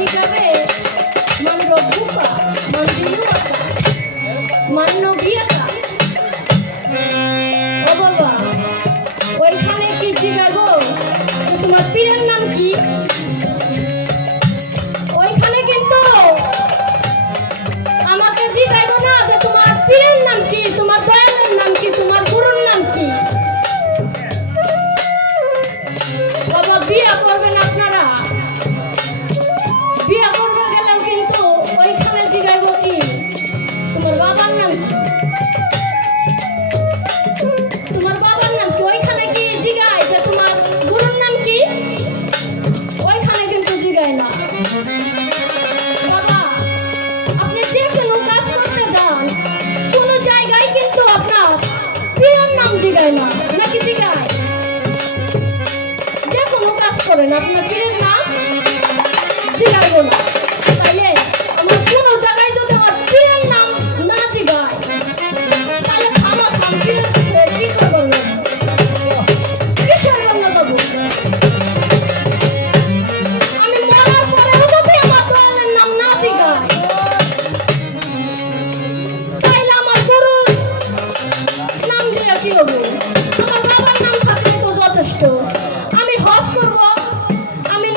এইভাবে মান রব্বুকা মান দিনুকা মান নবিয়াকা। ও বাবা, ওইখানে কি জিগাবো যে তোমার পীরের নাম কি? ওইখানে কিন্তু আমাকে জিগাইবো না যে তোমার পীরের নাম কি, তোমার দয়ালের নাম কি, তোমার গুরুর নাম কি। বাবা, বিয়ে করবেন আপনারা, বিয়ে করবে গেলেও কিন্তু ওইখানে জিগাইবো কি তোমার বাবার নাম কি, তোমার বাবার নাম কি। ওইখানে কি জিগায় যে তোমার গুরুর নাম কি? ওইখানে কিন্তু জিগায় না। বাবা, আপনি যে কোনো কাজ করতে যান, কোনো জায়গায় কিন্তু আপনার পীরের নাম জিগায় না, নাকি জিগায়? যে কোনো কাজ করেন আপনার পীরের নাম জিগাইব না। তাইলে আমার কোনো জায়গায় যদি আমার পীরের নাম না জিগায়, তাহলে আমার পীরের কাছে কি করবো? কিসের জন্য দেবো? আমি মরার পরেও যদি আমার দয়ালের নাম না জিগায়, তাইলে আমার গরুর নাম দিয়ে কি হবো? আমার বাবার নাম থাকলে তো যথেষ্ট। আমি হজ করব, আমি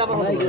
বাবা